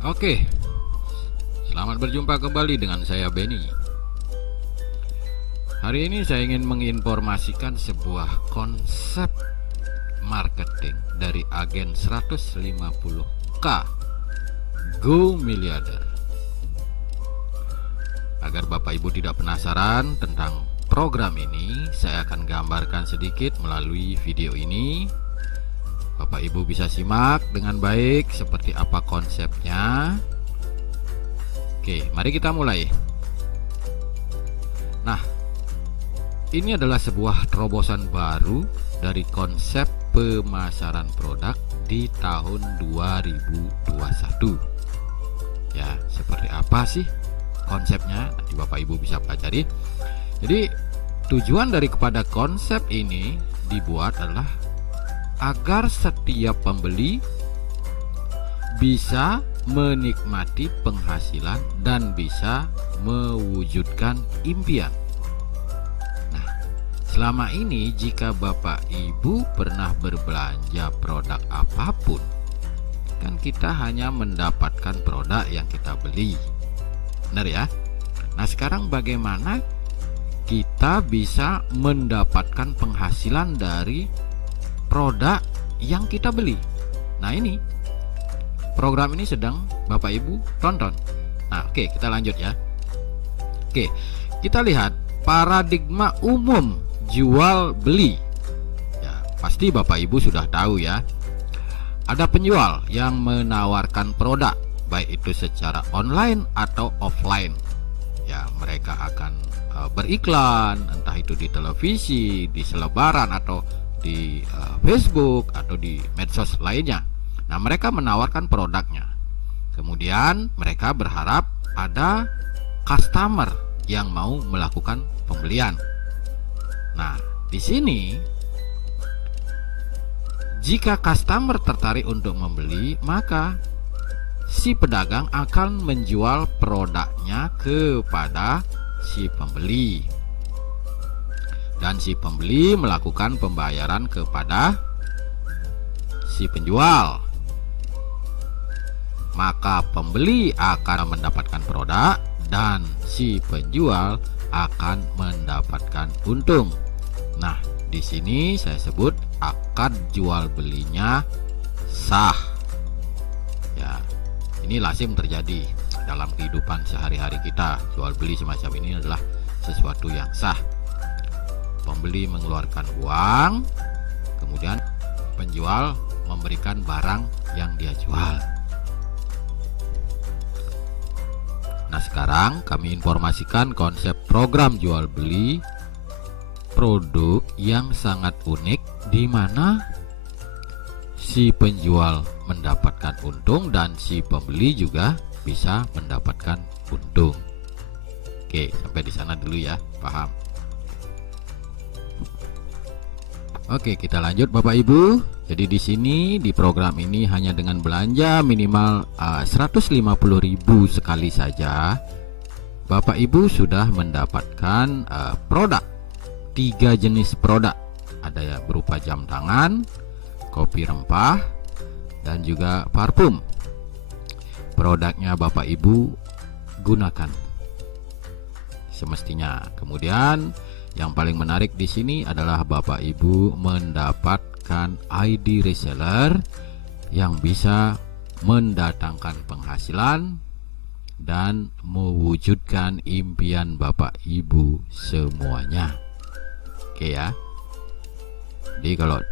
Oke, selamat berjumpa kembali dengan saya Benny. Hari ini saya ingin menginformasikan sebuah konsep marketing dari agen 150K Go Miliarder. Agar Bapak Ibu tidak penasaran tentang program ini, saya akan gambarkan sedikit melalui video ini. Bapak Ibu bisa simak dengan baik seperti apa konsepnya. Oke, mari kita mulai. Nah, ini adalah sebuah terobosan baru dari konsep pemasaran produk di tahun 2021. Ya, seperti apa sih konsepnya? Nanti Bapak Ibu bisa pelajari. Jadi, tujuan kepada konsep ini dibuat adalah agar setiap pembeli bisa menikmati penghasilan dan bisa mewujudkan impian. Nah, selama ini jika Bapak Ibu pernah berbelanja produk apapun, kan kita hanya mendapatkan produk yang kita beli. Benar ya? Nah, sekarang bagaimana kita bisa mendapatkan penghasilan dari produk yang kita beli? Nah, ini program ini sedang Bapak Ibu tonton. Nah, oke, kita lanjut ya. Oke, kita lihat paradigma umum jual beli. Ya, pasti Bapak Ibu sudah tahu ya. Ada penjual yang menawarkan produk, baik itu secara online atau offline. Ya, mereka akan beriklan, entah itu di televisi, di selebaran, atau di Facebook atau di medsos lainnya. Nah, mereka menawarkan produknya. Kemudian mereka berharap ada customer yang mau melakukan pembelian. Nah, di sini jika customer tertarik untuk membeli, maka si pedagang akan menjual produknya kepada si pembeli. Dan si pembeli melakukan pembayaran kepada si penjual. Maka pembeli akan mendapatkan produk dan si penjual akan mendapatkan untung. Nah, di sini saya sebut akad jual belinya sah. Ya, ini lazim terjadi dalam kehidupan sehari-hari kita. Jual beli semacam ini adalah sesuatu yang sah. Pembeli mengeluarkan uang, kemudian penjual memberikan barang yang dia jual. Nah, sekarang kami informasikan konsep program jual beli produk yang sangat unik, di mana si penjual mendapatkan untung dan si pembeli juga bisa mendapatkan untung. Oke, sampai di sana dulu ya, paham? Oke, kita lanjut Bapak Ibu. Jadi di sini di program ini hanya dengan belanja minimal 150.000 sekali saja, Bapak Ibu sudah mendapatkan produk. 3 jenis produk. Ada ya berupa jam tangan, kopi rempah, dan juga parfum. Produknya Bapak Ibu gunakan semestinya. Kemudian yang paling menarik di sini adalah Bapak Ibu mendapatkan ID reseller yang bisa mendatangkan penghasilan dan mewujudkan impian Bapak Ibu semuanya. Oke ya. Jadi kalau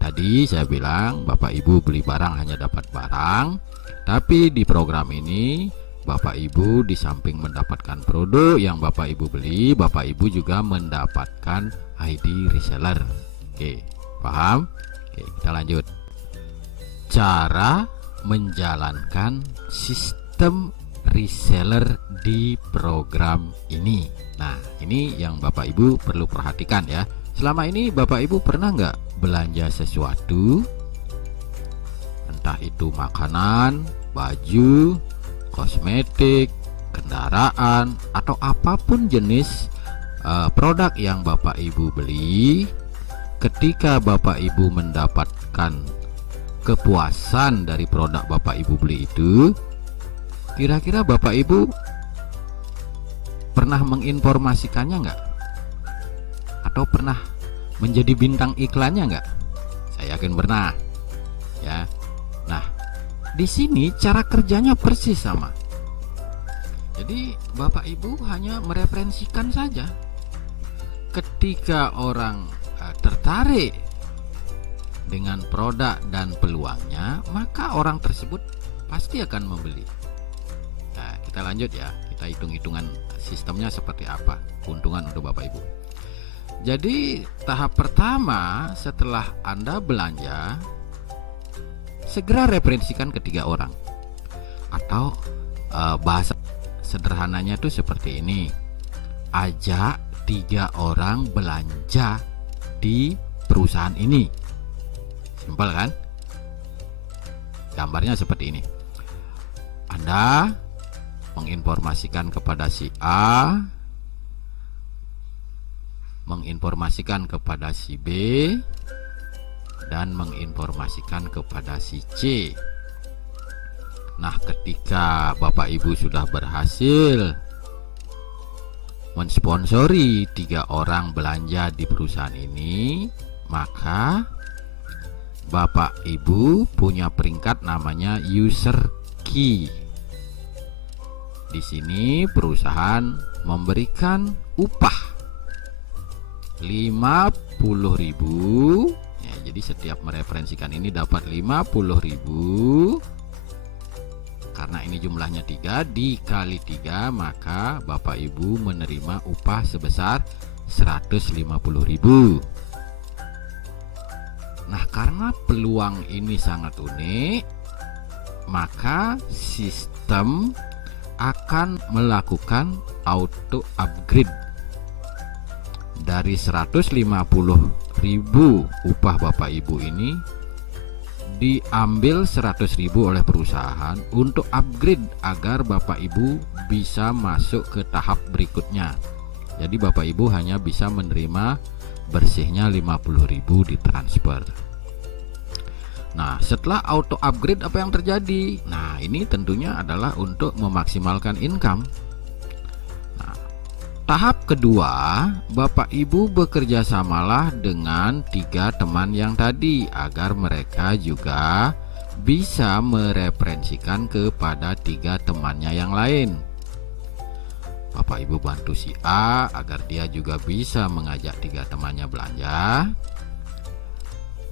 tadi saya bilang Bapak Ibu beli barang hanya dapat barang, tapi di program ini Bapak Ibu di samping mendapatkan produk yang Bapak Ibu beli, Bapak Ibu juga mendapatkan ID reseller. Oke, paham? Oke, kita lanjut. Cara menjalankan sistem reseller di program ini. Nah, ini yang Bapak Ibu perlu perhatikan ya. Selama ini Bapak Ibu pernah nggak belanja sesuatu, entah itu makanan, baju, kosmetik, kendaraan, atau apapun jenis produk yang Bapak Ibu beli. Ketika Bapak Ibu mendapatkan kepuasan dari produk Bapak Ibu beli itu, Kira-kira Bapak Ibu pernah menginformasikannya nggak? Atau pernah menjadi bintang iklannya nggak? Saya yakin pernah, ya. Nah, di sini cara kerjanya persis sama. Jadi Bapak Ibu hanya mereferensikan saja. Ketika orang tertarik dengan produk dan peluangnya, maka orang tersebut pasti akan membeli. Nah, kita lanjut ya. Kita hitung-hitungan sistemnya seperti apa keuntungan untuk Bapak Ibu. Jadi tahap pertama, setelah Anda belanja, segera referensikan ke 3 orang. Atau bahasa sederhananya tuh seperti ini. Ajak 3 orang belanja di perusahaan ini. Simpel kan? Gambarnya seperti ini. Anda menginformasikan kepada si A, menginformasikan kepada si B, dan menginformasikan kepada si C. Nah, ketika Bapak Ibu sudah berhasil mensponsori 3 orang belanja di perusahaan ini, maka Bapak Ibu punya peringkat namanya user key. Di sini perusahaan memberikan upah 50.000 ya, jadi setiap mereferensikan ini dapat 50.000. Karena ini jumlahnya 3 dikali 3, maka Bapak Ibu menerima upah sebesar 150.000. Nah, karena peluang ini sangat unik, maka sistem akan melakukan auto upgrade dari 150.000 upah Bapak Ibu ini, diambil 100.000 oleh perusahaan untuk upgrade agar Bapak Ibu bisa masuk ke tahap berikutnya. Jadi Bapak Ibu hanya bisa menerima bersihnya 50.000 ditransfer. Nah, setelah auto upgrade apa yang terjadi? Nah, ini tentunya adalah untuk memaksimalkan income. Nah, tahap kedua, Bapak Ibu bekerja samalah dengan 3 teman yang tadi agar mereka juga bisa mereferensikan kepada 3 temannya yang lain. Bapak Ibu bantu si A agar dia juga bisa mengajak 3 temannya belanja.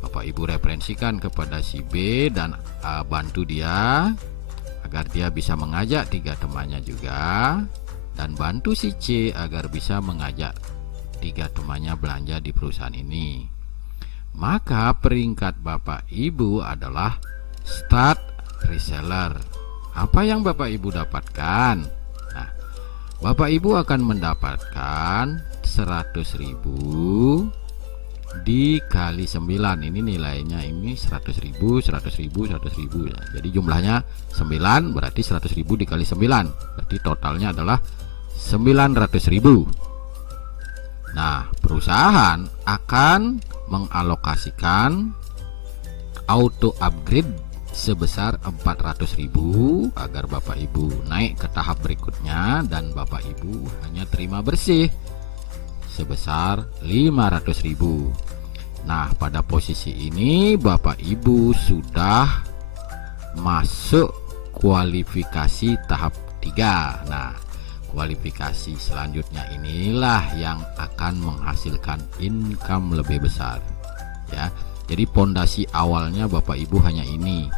Bapak Ibu referensikan kepada si B dan bantu dia agar dia bisa mengajak 3 temannya juga, dan bantu si C agar bisa mengajak 3 temannya belanja di perusahaan ini. Maka peringkat Bapak Ibu adalah start reseller. Apa yang Bapak Ibu dapatkan? Nah, Bapak Ibu akan mendapatkan 100.000 dikali 9. Ini nilainya ini 100.000, 100.000, 100.000 ya. Jadi jumlahnya 9, berarti 100.000 dikali 9, berarti totalnya adalah 900.000. Nah, perusahaan akan mengalokasikan auto upgrade sebesar 400.000 agar Bapak Ibu naik ke tahap berikutnya, dan Bapak Ibu hanya terima bersih sebesar 500.000. Nah, pada posisi ini Bapak Ibu sudah masuk kualifikasi tahap 3. Nah, kualifikasi selanjutnya inilah yang akan menghasilkan income lebih besar ya. Jadi pondasi awalnya Bapak Ibu hanya ini,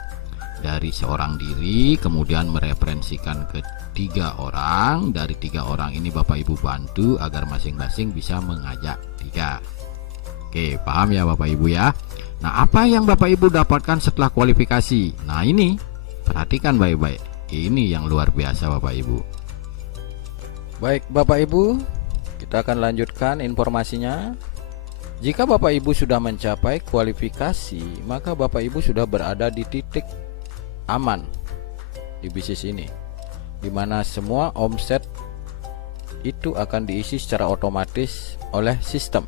dari seorang diri, kemudian mereferensikan ke 3 orang. Dari 3 orang ini Bapak Ibu bantu agar masing-masing bisa mengajak 3. Oke, paham ya Bapak Ibu ya. Nah, apa yang Bapak Ibu dapatkan setelah kualifikasi? Nah, ini perhatikan baik-baik. Ini yang luar biasa Bapak Ibu. Baik Bapak Ibu, kita akan lanjutkan informasinya. Jika Bapak Ibu sudah mencapai kualifikasi, maka Bapak Ibu sudah berada di titik aman di bisnis ini, dimana semua omset itu akan diisi secara otomatis oleh sistem.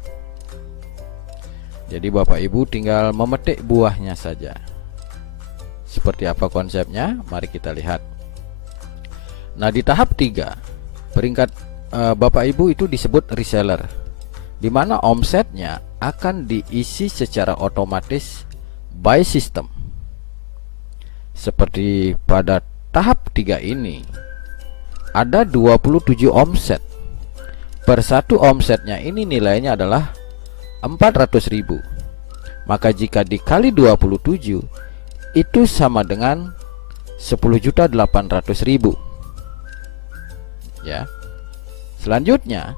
Jadi Bapak Ibu tinggal memetik buahnya saja. Seperti apa konsepnya? Mari kita lihat. Nah, di tahap 3 peringkat Bapak Ibu itu disebut reseller, di mana omsetnya akan diisi secara otomatis by system. Seperti pada tahap 3 ini ada 27 omset. Per satu omsetnya ini nilainya adalah 400.000. Maka jika dikali 27 itu sama dengan 10.800.000. Ya. Selanjutnya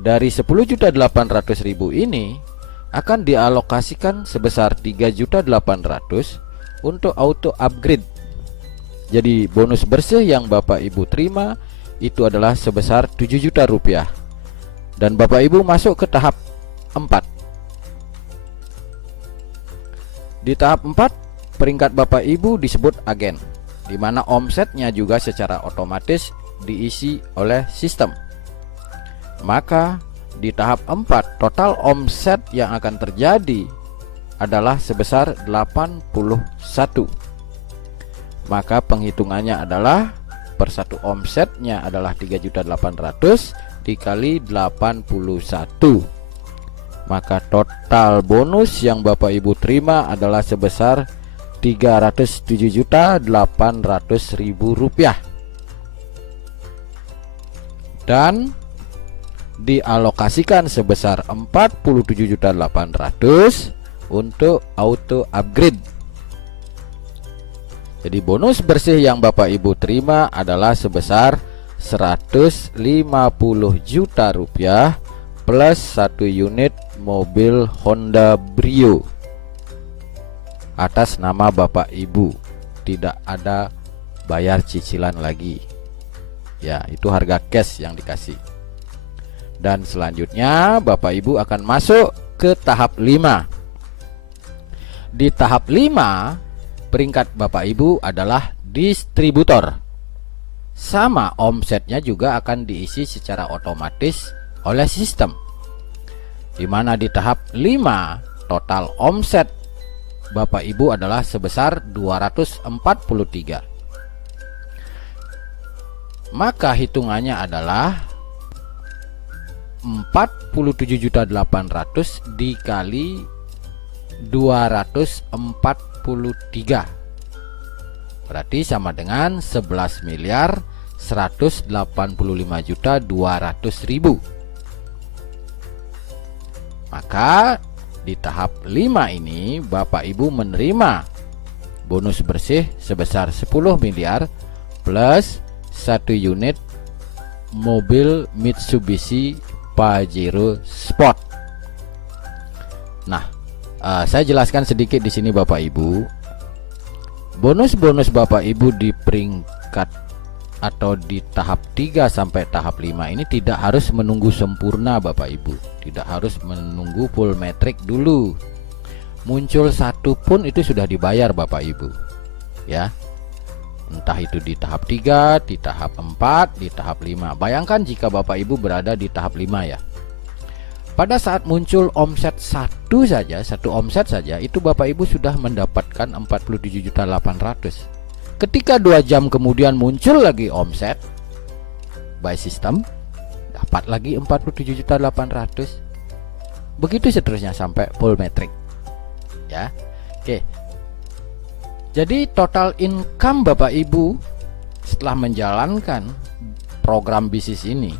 dari 10.800.000 ini akan dialokasikan sebesar 3.800.000 untuk auto upgrade. Jadi bonus bersih yang Bapak Ibu terima itu adalah sebesar 7 juta rupiah. Dan Bapak Ibu masuk ke tahap 4. Di tahap 4 peringkat Bapak Ibu disebut agen, di mana omsetnya juga secara otomatis diisi oleh sistem. Maka di tahap 4 total omset yang akan terjadi adalah sebesar 81. Maka penghitungannya adalah per satu omsetnya adalah 3.800.000 dikali 81. Maka total bonus yang Bapak Ibu terima adalah sebesar 307.800.000 rupiah. Dan dialokasikan sebesar 47.800.000 untuk auto upgrade. Jadi bonus bersih yang Bapak Ibu terima adalah sebesar 150 juta rupiah plus 1 unit mobil Honda Brio atas nama Bapak Ibu. Tidak ada bayar cicilan lagi. Ya, itu harga cash yang dikasih. Dan selanjutnya Bapak Ibu akan masuk ke tahap 5. Di tahap 5 peringkat Bapak Ibu adalah distributor. Sama, omsetnya juga akan diisi secara otomatis oleh sistem. Di mana di tahap 5 total omset Bapak Ibu adalah sebesar 243. Maka hitungannya adalah 47.800.000 dikali 243. Berarti sama dengan 11.185.200.000. Maka di tahap 5 ini Bapak Ibu menerima bonus bersih sebesar 10 miliar plus 1 unit mobil Mitsubishi Pajero Sport. Nah, saya jelaskan sedikit di sini Bapak Ibu. Bonus-bonus Bapak Ibu di peringkat atau di tahap 3 sampai tahap 5 ini tidak harus menunggu sempurna Bapak Ibu. Tidak harus menunggu full metric dulu. Muncul satu pun itu sudah dibayar Bapak Ibu. Ya. Entah itu di tahap 3, di tahap 4, di tahap 5. Bayangkan jika Bapak Ibu berada di tahap 5 ya. Pada saat muncul omset satu omset saja itu Bapak Ibu sudah mendapatkan 47.800.000. Ketika 2 jam kemudian muncul lagi omset by system, dapat lagi 47.800.000. Begitu seterusnya sampai full metric. Ya. Oke. Jadi total income Bapak Ibu setelah menjalankan program bisnis ini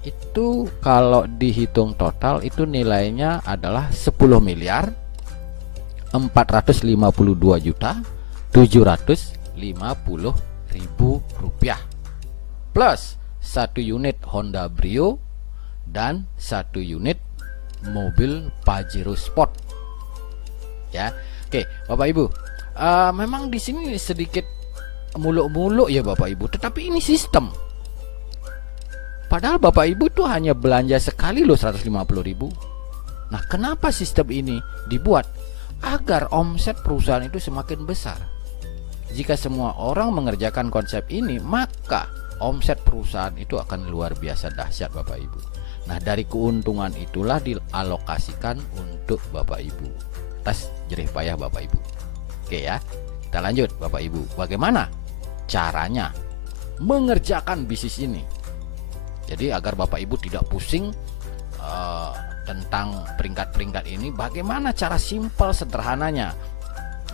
itu kalau dihitung total itu nilainya adalah 10 miliar 452.750.000 rupiah plus 1 unit Honda Brio dan 1 unit mobil Pajero Sport. Ya. Oke, Bapak Ibu. Memang di sini sedikit muluk-muluk ya Bapak Ibu, tetapi ini sistem. Padahal Bapak Ibu tuh hanya belanja sekali loh 150.000. Nah, kenapa sistem ini dibuat? Agar omset perusahaan itu semakin besar. Jika semua orang mengerjakan konsep ini, maka omset perusahaan itu akan luar biasa dahsyat Bapak Ibu. Nah, dari keuntungan itulah dialokasikan untuk Bapak Ibu atas jerih payah Bapak Ibu. Oke ya, kita lanjut Bapak Ibu. Bagaimana caranya? mengerjakan bisnis ini. Jadi agar Bapak Ibu tidak pusing tentang peringkat-peringkat ini, bagaimana cara simpel sederhananya.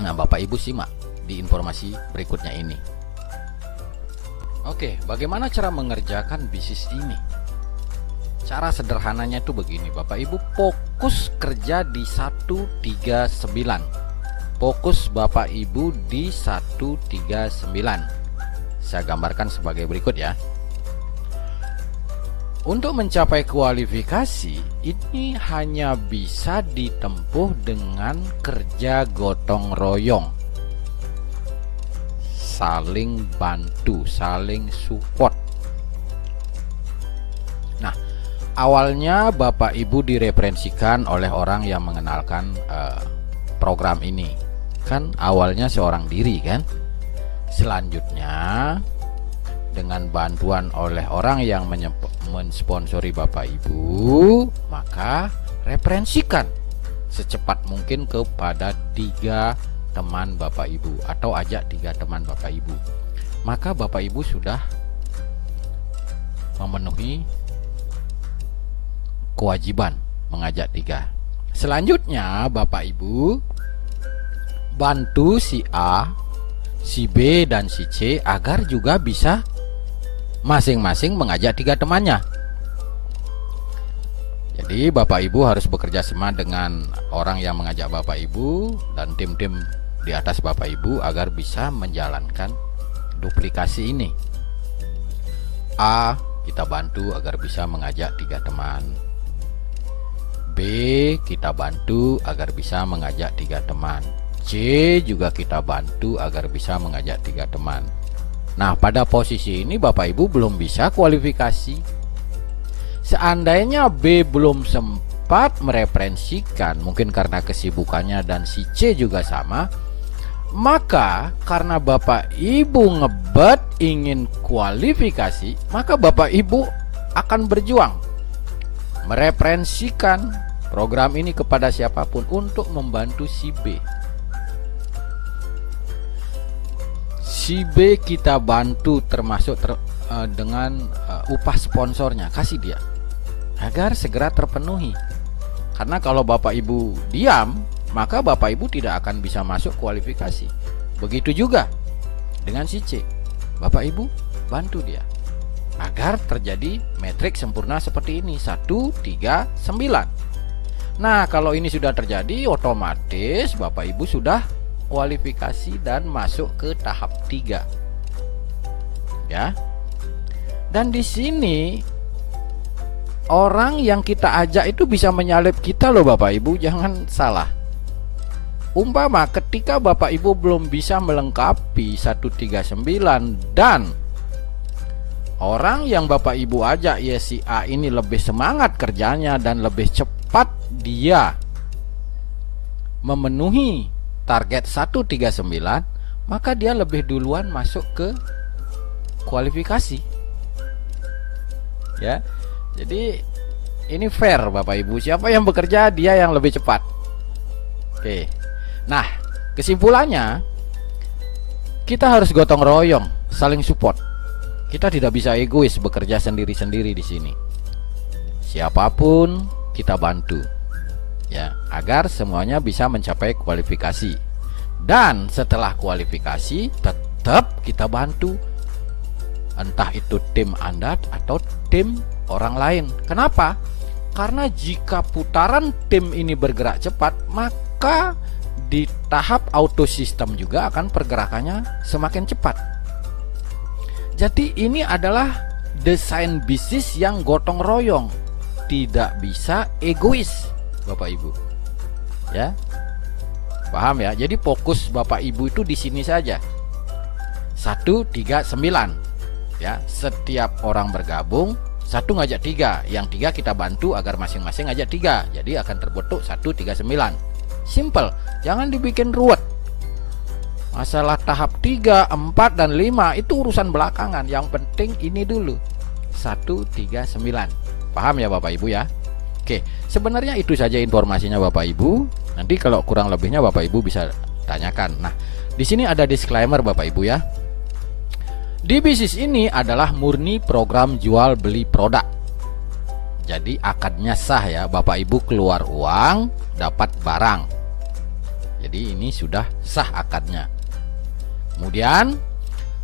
Nah, Bapak Ibu simak di informasi berikutnya ini. Oke, bagaimana cara mengerjakan bisnis ini? Cara sederhananya itu begini, Bapak Ibu, fokus kerja di 139. Fokus Bapak Ibu di 139. Saya gambarkan sebagai berikut ya. Untuk mencapai kualifikasi ini hanya bisa ditempuh dengan kerja gotong royong, saling bantu, saling support. Nah, awalnya Bapak Ibu direferensikan oleh orang yang mengenalkan program ini. Kan awalnya seorang diri kan. Selanjutnya dengan bantuan oleh orang yang mensponsori Bapak Ibu, maka referensikan secepat mungkin kepada 3 teman Bapak Ibu, atau ajak 3 teman Bapak Ibu. Maka Bapak Ibu sudah memenuhi kewajiban mengajak 3. Selanjutnya Bapak Ibu bantu si A, si B, dan si C agar juga bisa masing-masing mengajak 3 temannya. Jadi Bapak Ibu harus bekerja sama dengan orang yang mengajak Bapak Ibu dan tim-tim di atas Bapak Ibu agar bisa menjalankan duplikasi ini. A kita bantu agar bisa mengajak 3 teman. B kita bantu agar bisa mengajak 3 teman. C juga kita bantu agar bisa mengajak 3 teman. Nah, pada posisi ini Bapak Ibu belum bisa kualifikasi. Seandainya B belum sempat mereferensikan, mungkin karena kesibukannya, dan si C juga sama, maka karena Bapak Ibu ngebet ingin kualifikasi, maka Bapak Ibu akan berjuang mereferensikan program ini kepada siapapun untuk membantu si B. Si B kita bantu termasuk dengan upah sponsornya, kasih dia agar segera terpenuhi. Karena kalau Bapak Ibu diam, maka Bapak Ibu tidak akan bisa masuk kualifikasi. Begitu juga dengan si C, Bapak Ibu bantu dia agar terjadi metrik sempurna seperti ini, 139. Nah, kalau ini sudah terjadi, otomatis Bapak Ibu sudah kualifikasi dan masuk ke tahap 3. Ya. Dan di sini orang yang kita ajak itu bisa menyalip kita loh Bapak Ibu, jangan salah. Umpama ketika Bapak Ibu belum bisa melengkapi 139 dan orang yang Bapak Ibu ajak ya si A ini lebih semangat kerjanya dan lebih cepat dia memenuhi target 139, maka dia lebih duluan masuk ke kualifikasi. Ya. Jadi ini fair Bapak Ibu, siapa yang bekerja dia yang lebih cepat. Oke. Nah, kesimpulannya kita harus gotong royong, saling support. Kita tidak bisa egois bekerja sendiri-sendiri di sini. Siapapun kita bantu. Ya, agar semuanya bisa mencapai kualifikasi. Dan setelah kualifikasi tetap kita bantu, entah itu tim Anda atau tim orang lain. Kenapa? Karena jika putaran tim ini bergerak cepat, maka di tahap auto system juga akan pergerakannya semakin cepat. Jadi ini adalah desain bisnis yang gotong royong, tidak bisa egois Bapak Ibu. Ya. Paham ya? Jadi fokus Bapak Ibu itu di sini saja. 139. Ya, setiap orang bergabung, satu ngajak 3, yang 3 kita bantu agar masing-masing ngajak 3. Jadi akan terbentuk 139. Simple, jangan dibikin ruwet. Masalah tahap 3, 4 dan 5 itu urusan belakangan. Yang penting ini dulu. 139. Paham ya Bapak Ibu ya? Oke, sebenarnya itu saja informasinya Bapak Ibu. Nanti kalau kurang lebihnya Bapak Ibu bisa tanyakan. Nah, di sini ada disclaimer Bapak Ibu ya. Di bisnis ini adalah murni program jual beli produk. Jadi akadnya sah ya, Bapak Ibu keluar uang, dapat barang. Jadi ini sudah sah akadnya. Kemudian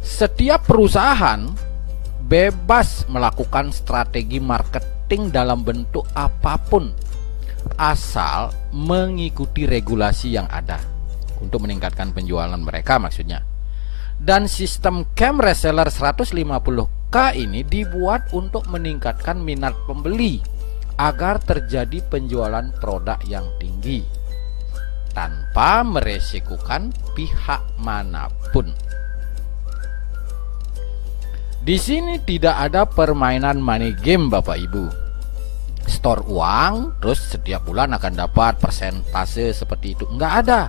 setiap perusahaan bebas melakukan strategi marketing dalam bentuk apapun, asal mengikuti regulasi yang ada untuk meningkatkan penjualan mereka maksudnya. Dan sistem camp reseller 150k ini dibuat untuk meningkatkan minat pembeli agar terjadi penjualan produk yang tinggi tanpa meresikukan pihak manapun. Di sini tidak ada permainan money game Bapak Ibu. Store uang terus setiap bulan akan dapat persentase seperti itu. Enggak ada.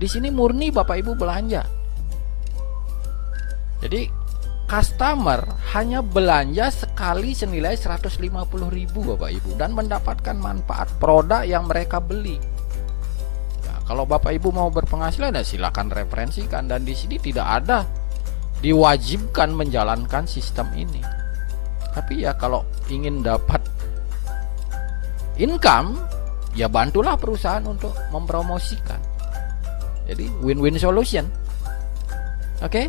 Di sini murni Bapak Ibu belanja. Jadi customer hanya belanja sekali senilai 150.000 Bapak Ibu dan mendapatkan manfaat produk yang mereka beli. Ya, kalau Bapak Ibu mau berpenghasilan ya silakan referensikan, dan di sini tidak ada diwajibkan menjalankan sistem ini. Tapi ya kalau ingin dapat income ya bantulah perusahaan untuk mempromosikan. Jadi win-win solution. Oke?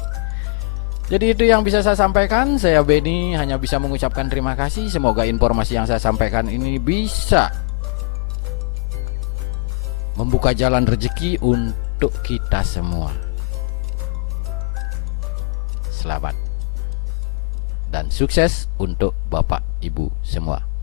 Jadi itu yang bisa saya sampaikan. Saya Benny hanya bisa mengucapkan terima kasih. Semoga informasi yang saya sampaikan ini bisa membuka jalan rezeki untuk kita semua. Selamat dan sukses untuk Bapak Ibu semua.